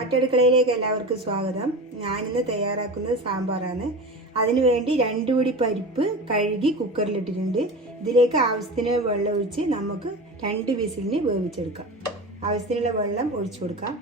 നാട്ടടുക്കളയിലേക്ക് എല്ലാവർക്കും സ്വാഗതം. ഞാനിന്ന് തയ്യാറാക്കുന്നത് സാമ്പാറാണ്. അതിനുവേണ്ടി രണ്ട് പിടി പരിപ്പ് കഴുകി കുക്കറിലിട്ടിട്ടുണ്ട്. ഇതിലേക്ക് ആവശ്യത്തിന് വെള്ളം ഒഴിച്ച് നമുക്ക് രണ്ട് വിസിലിന് വേവിച്ചെടുക്കാം. ആവശ്യത്തിനുള്ള വെള്ളം ഒഴിച്ചു കൊടുക്കാം.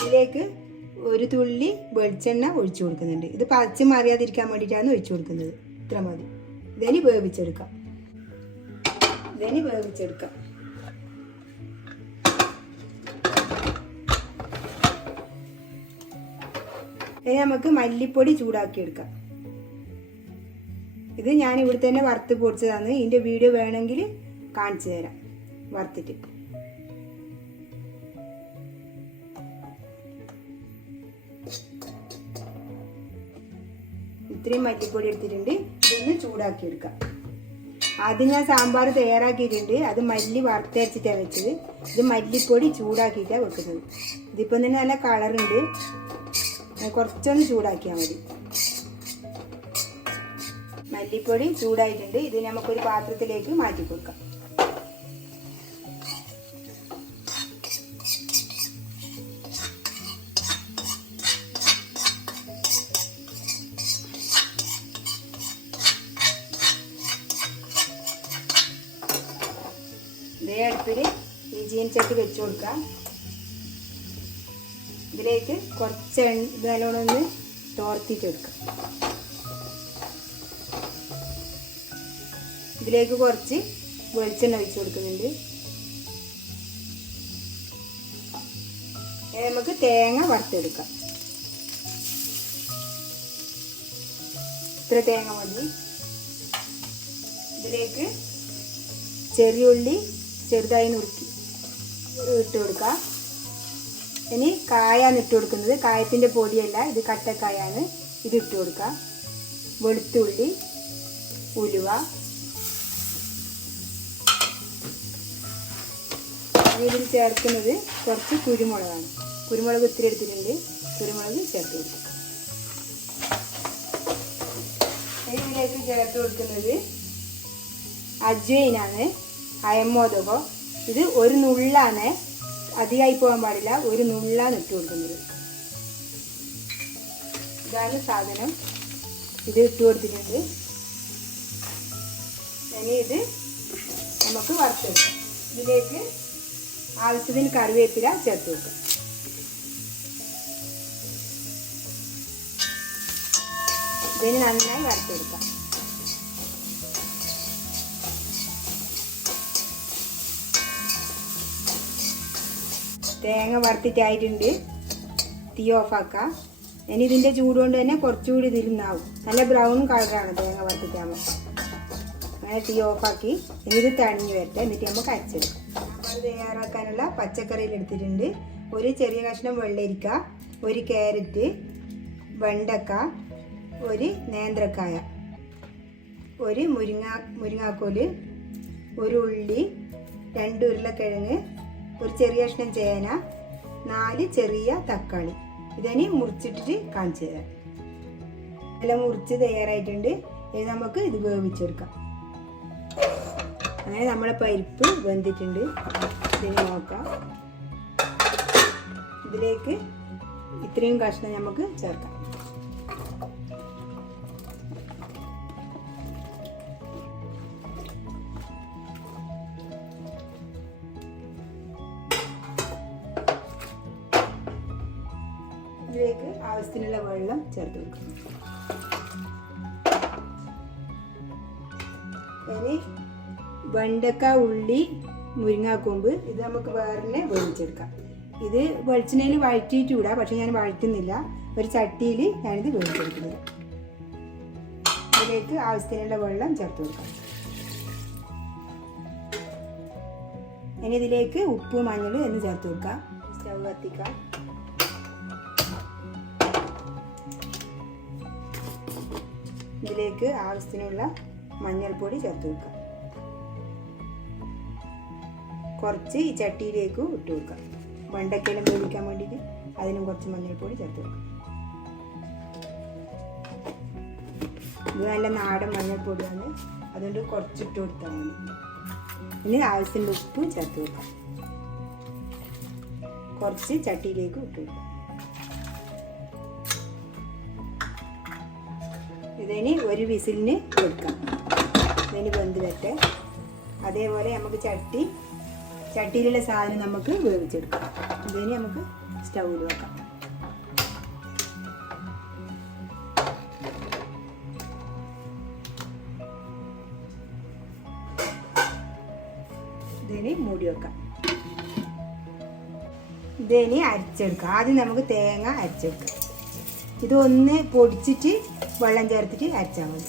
ഇതിലേക്ക് ഒരു തുള്ളി വെളിച്ചെണ്ണ ഒഴിച്ചു കൊടുക്കുന്നുണ്ട്. ഇത് പച്ച മാറിയാതിരിക്കാൻ വേണ്ടിയിട്ടാണ് ഒഴിച്ചു കൊടുക്കുന്നത്. ഇത്ര മതി. ഇതിന് വേവിച്ചെടുക്കാം. ഇതിന് വേവിച്ചെടുക്കാം. ഇനി നമുക്ക് മല്ലിപ്പൊടി ചൂടാക്കി എടുക്കാം ഇത് ഞാൻ ഇവിടെ തന്നെ വറുത്ത് പൊടിച്ചതാണ്. ഇതിന്റെ വീഡിയോ വേണമെങ്കിൽ കാണിച്ചു തരാം. വറുത്തിട്ട്. ഇത്രയും മല്ലിപ്പൊടി എടുത്തിട്ടുണ്ട്. ഇതൊന്ന് ചൂടാക്കി എടുക്കാം ആദ്യം ഞാൻ സാമ്പാർ തയ്യാറാക്കിയിട്ടുണ്ട്. അത് മല്ലി വറുത്തരച്ചിട്ടാണ് വെച്ചത്. ഇത് മല്ലിപ്പൊടി ചൂടാക്കിയിട്ടാണ് വെക്കുന്നത്. ഇതിപ്പം തന്നെ നല്ല കളറുണ്ട്. കുറച്ചൊന്ന് ചൂടാക്കിയാൽ മതി. മല്ലിപ്പൊടി ചൂടായിട്ടുണ്ട്. ഇത് നമുക്കൊരു പാത്രത്തിലേക്ക് മാറ്റി കൊടുക്കാം. ഇതേ അടുപ്പിൽ ഈ ജീൻ ചട്ടി വെച്ചു കൊടുക്കാം. ഇതിലേക്ക് കുറച്ച് ഇത് നല്ലോണം ഒന്ന് തോർത്തിട്ടെടുക്കാം. ഇതിലേക്ക് കുറച്ച് വെളിച്ചെണ്ണ ഒഴിച്ച് കൊടുക്കുന്നുണ്ട്. നമുക്ക് തേങ്ങ വറുത്തെടുക്കാം. ഇത്ര തേങ്ങ മതി. ഇതിലേക്ക് ചെറിയ ഉള്ളി ചെറുതായി നുറുക്കി ഇട്ട് കൊടുക്കാം. ഇനി കായാണ് ഇട്ട് കൊടുക്കുന്നത്. കായത്തിന്റെ പൊടിയല്ല ഇത് കട്ടക്കായാണ്. ഇത് ഇട്ട് കൊടുക്കുക. വെളുത്തുള്ളി ഉലുവ. ഇതിൽ ചേർക്കുന്നത് കുറച്ച് കുരുമുളകാണ്. കുരുമുളക് ഇത്തിരി എടുത്തിട്ടുണ്ട്. കുരുമുളക് ചേർത്ത് കൊടുക്കാം ഇതിലേക്ക് ചേർത്ത് കൊടുക്കുന്നത് അജ്വൈനാണ്. അയമോദകം. ഇത് ഒരു നുള്ളാണ്. അധികമായി പോകാൻ പാടില്ല. ഒരു നുള്ളാണ് ഇട്ട് കൊടുക്കുന്നത്. ഇതാണ് സാധനം. ഇത് ഇട്ട് കൊടുത്തിട്ടുണ്ട്. ഇനി ഇത് നമുക്ക് വറുത്തെടുക്കാം. ഇതിലേക്ക് ആവശ്യത്തിന് കറിവേപ്പില ചേർത്ത് വെക്കാം. ഇതിന് നന്നായി വറുത്തെടുക്കാം. തേങ്ങ വറുത്തിട്ടായിട്ടുണ്ട്. തീ ഓഫാക്കാം. ഇനി ഇതിന്റെ ചൂട് കൊണ്ട് തന്നെ കുറച്ചുകൂടി ഇതിരുന്നാവും നല്ല ബ്രൗൺ കളറാണ് തേങ്ങ വറുത്തിട്ടാകുമ്പോൾ അങ്ങനെ തീ ഓഫാക്കി. ഇനി ഇത് തണിഞ്ഞ് വരട്ടെ. എന്നിട്ട് നമുക്ക് അരച്ചെടുക്കാം നമ്മൾ തയ്യാറാക്കാനുള്ള പച്ചക്കറിയിൽ എടുത്തിട്ടുണ്ട്. ഒരു ചെറിയ കഷ്ണം വെള്ളരിക്ക ഒരു ക്യാരറ്റ് വെണ്ടക്ക ഒരു നേന്ത്രക്കായ ഒരു മുരിങ്ങ മുരിങ്ങാക്കോൽ ഒരു ഉള്ളി രണ്ട് ഉരുളക്കിഴങ്ങ് ഒരു ചെറിയ കഷ്ണം ചേന നാല് ചെറിയ തക്കാളി. ഇതിനെ മുറിച്ചിട്ടിട്ട് കാണിച്ചു തരാം. എല്ലാം മുറിച്ച് തയ്യാറായിട്ടുണ്ട്. ഇനി നമുക്ക് ഇത് വേവിച്ചെടുക്കാം. അങ്ങനെ നമ്മളെ പരിപ്പ് വെന്തിട്ടുണ്ട്. ഇതിന് നോക്കാം. ഇതിലേക്ക് ഇത്രയും കഷ്ണം നമുക്ക് ചേർക്കാം. ചേർത്ത് കൊടുക്കണം ഇനി വെണ്ടക്ക ഉള്ളി മുരിങ്ങാക്കൊമ്പ് ഇത് നമുക്ക് വേറെ വേവിച്ചെടുക്കാം. ഇത് വെളിച്ചെണ്ണയിൽ വഴറ്റിയിട്ട് വിടാം പക്ഷെ ഞാൻ വഴറ്റുന്നില്ല. ഒരു ചട്ടിയിൽ ഞാനിത് വേവിച്ചെടുക്കുന്നത് ഇതിലേക്ക് ആവശ്യത്തിനുള്ള വെള്ളം ചേർത്ത് കൊടുക്കാം. ഇനി ഇതിലേക്ക് ഉപ്പ് മഞ്ഞൾ എന്ന് ചേർത്ത് കൊടുക്കാം. സ്റ്റവ് കത്തിക്കാം. ഇതിലേക്ക് ആവശ്യത്തിനുള്ള മഞ്ഞൾപ്പൊടി ചേർത്ത് വെക്കാം കുറച്ച് ഈ ചട്ടിയിലേക്ക് ഇട്ട് വെക്കാം വെണ്ടയ്ക്കെല്ലാം വേവിക്കാൻ വേണ്ടിയിട്ട് അതിനും കുറച്ച് മഞ്ഞൾപ്പൊടി ചേർത്ത് വെക്കാം ഇത് നല്ല നാടൻ മഞ്ഞൾപ്പൊടിയാണ്. അതുകൊണ്ട് കുറച്ചിട്ട് കൊടുത്താൽ മതി. ഇനി ആവശ്യത്തിന്റെ ഉപ്പ് ചേർത്ത് വെക്കാം കുറച്ച് ചട്ടിയിലേക്ക് ഇട്ട് കൊടുക്കാം ഇതിന് ഒരു വിസിലിന് കൊടുക്കാം. ഇതിന് വെന്ത് വരട്ടെ അതേപോലെ നമുക്ക് ചട്ടി ചട്ടിയിലുള്ള സാധനം നമുക്ക് വേവിച്ചെടുക്കാം. ഇതിന് നമുക്ക് സ്റ്റൗവിൽ വെക്കാം. ഇതിന് മൂടി വെക്കാം. ഇതിന് അരച്ചെടുക്കാം. ആദ്യം നമുക്ക് തേങ്ങ അരച്ചെടുക്കാം. ഇതൊന്ന് പൊടിച്ചിട്ട് വെള്ളം ചേർത്തിട്ട് അരച്ചാൽ മതി.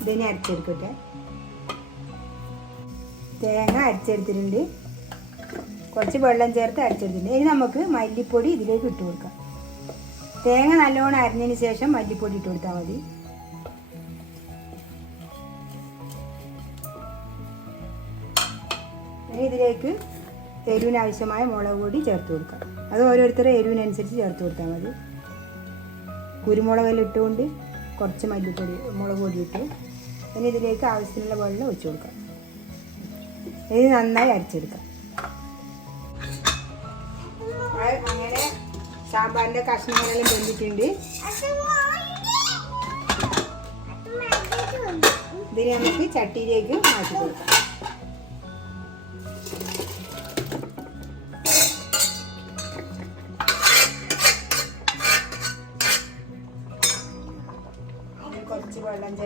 ഇതിനെ അരച്ചെടുക്കട്ടെ. തേങ്ങ അരച്ചെടുത്തിട്ടുണ്ട്. കുറച്ച് വെള്ളം ചേർത്ത് അരച്ചെടുത്തിട്ടുണ്ട്. ഇനി നമുക്ക് മല്ലിപ്പൊടി ഇതിലേക്ക് ഇട്ട് കൊടുക്കാം. തേങ്ങ നല്ലോണം അരിഞ്ഞതിന് ശേഷം മല്ലിപ്പൊടി ഇട്ട് കൊടുത്താൽ മതി. ഇനി ഇതിലേക്ക് എരിവിന് ആവശ്യമായ മുളക് പൊടി ചേർത്ത് കൊടുക്കാം അത് ഓരോരുത്തരെ എരിവിനനുസരിച്ച് ചേർത്ത് കൊടുത്താൽ മതി. കുരുമുളകെല്ലാം ഇട്ടുകൊണ്ട് കുറച്ച് മല്ലിപ്പൊടി മുളക് പൊടി ഇട്ട് ഇനി ഇതിലേക്ക് ആവശ്യത്തിനുള്ള വെള്ളം ഒഴിച്ചു കൊടുക്കാം ഇത് നന്നായി അരച്ചെടുക്കാം അങ്ങനെ സാമ്പാറിന്റെ കഷ്ണങ്ങളെല്ലാം വെന്തിട്ടുണ്ട്. ഇതിന് നമുക്ക് ചട്ടിയിലേക്ക് മാറ്റി കൊടുക്കാം.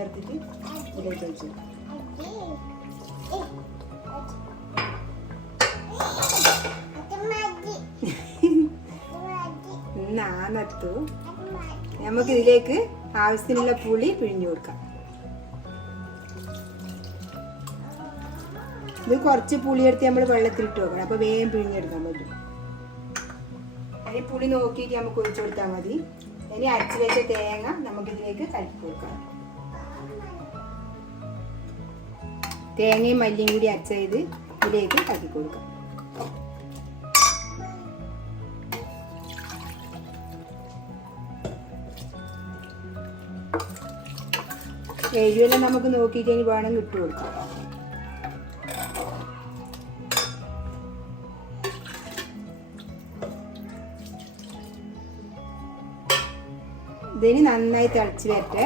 ചേർത്തിട്ട് ഇതിലേക്ക് വെച്ചു നാനത്തു നമുക്ക് ഇതിലേക്ക് ആവശ്യത്തിനുള്ള പുളി പിഴിഞ്ഞു കൊടുക്കാം. ഇത് കുറച്ച് പുളി എടുത്ത് നമ്മൾ വെള്ളത്തിലിട്ട് വെക്കണം. അപ്പോൾ വേഗം പിഴിഞ്ഞെടുക്കാൻ പറ്റും. അതിന് പുളി നോക്കിയിട്ട് നമുക്ക് ഒഴിച്ചു കൊടുത്താൽ മതി. ഇനി അരച്ച് വെച്ച തേങ്ങ നമുക്ക് ഇതിലേക്ക് കലക്കി കൊടുക്കാം. തേങ്ങയും മല്ലിയും കൂടി അച്ച ചെയ്ത് ഇതിലേക്ക് കലക്കി കൊടുക്കാം. എരിവെല്ലാം നമുക്ക് നോക്കിയിട്ട് ഇനി വേണം ഇട്ട് കൊടുക്കാം. ഇതിന് നന്നായി തിളച്ച് വരട്ടെ.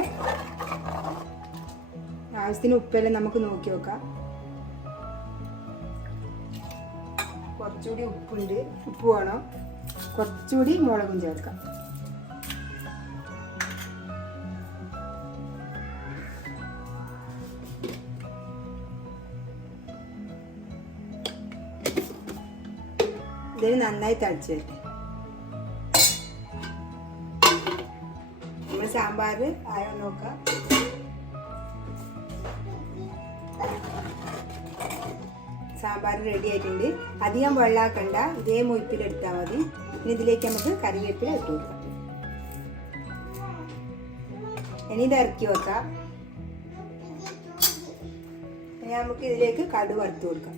ആവശ്യത്തിന് ഉപ്പെല്ലാം നമുക്ക് നോക്കി നോക്കാം കുറച്ചുകൂടി ഉപ്പുണ്ട്. ഉപ്പ് വേണം. കുറച്ചുകൂടി മുളകും ചേർക്കാം. ഇതിന് നന്നായി തിളച്ച് നമ്മൾ സാമ്പാർ ആയോ നോക്കാം. സാമ്പാർ റെഡി ആയിട്ടുണ്ട്. അധികം വെള്ളാക്കണ്ട. ഇതേ മൊയ്പ്പിലെടുത്താൽ മതി. ഇനി ഇതിലേക്ക് നമുക്ക് കറിവേപ്പില ഇട്ട് കൊടുക്കാം. ഇനി ഇത് ഇറക്കി വെക്കാം. ഇനി നമുക്ക് ഇതിലേക്ക് കടു വറുത്ത് കൊടുക്കാം.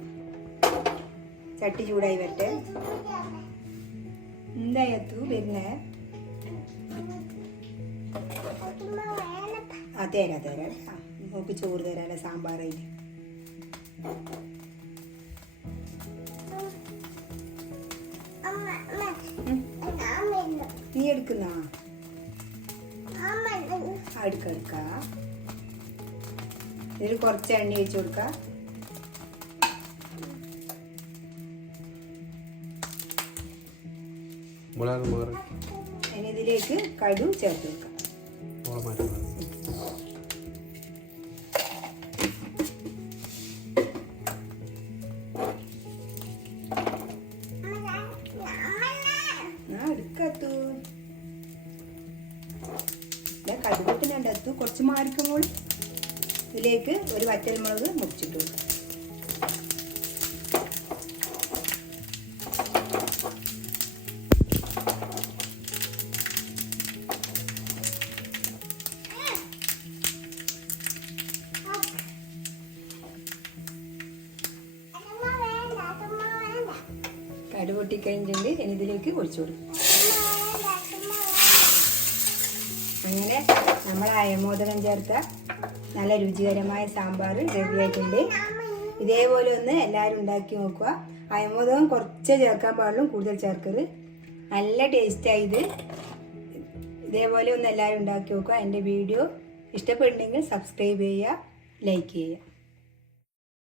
ചട്ടി ചൂടായി വരട്ടെ. എന്തായത്തു പിന്നെ ആ തരാം തരാം. ആ നമുക്ക് ചോറ് തരാനാ സാമ്പാറായിട്ട്. നീ എടുക്കുന്ന? എടുക്ക എടുക്ക. ഇതിൽ കുറച്ച് എണ്ണ ഒഴിച്ചു കൊടുക്ക. ഇനി ഇതിലേക്ക് കടു ചേർത്ത് കൊടുക്കാം. കുറച്ച് മാറിക്കുമ്പോൾ ഇതിലേക്ക് ഒരു വറ്റൽമുളക് മുറിച്ചിട്ട് കൊടുക്കും. കടുപൊട്ടിക്കഴിഞ്ഞിട്ടുണ്ട്. ഇനി ഇതിലേക്ക് ഒഴിച്ചു കൊടുക്കും. നമ്മൾ അയമോദകം ചേർത്ത നല്ല രുചികരമായ സാമ്പാർ റെഡിയായിട്ടുണ്ട്. ഇതേപോലെ ഒന്ന് എല്ലാവരും ഉണ്ടാക്കി നോക്കുക. അയമോദകം കുറച്ചേ ചേർക്കാൻ പാടുള്ളൂ കൂടുതൽ ചേർക്കരുത്. നല്ല ടേസ്റ്റായി ഇത്. ഇതേപോലെ ഒന്ന് എല്ലാവരും ഉണ്ടാക്കി നോക്കുക. എന്റെ വീഡിയോ ഇഷ്ടപ്പെട്ടുണ്ടെങ്കിൽ സബ്സ്ക്രൈബ് ചെയ്യുക ലൈക്ക് ചെയ്യുക.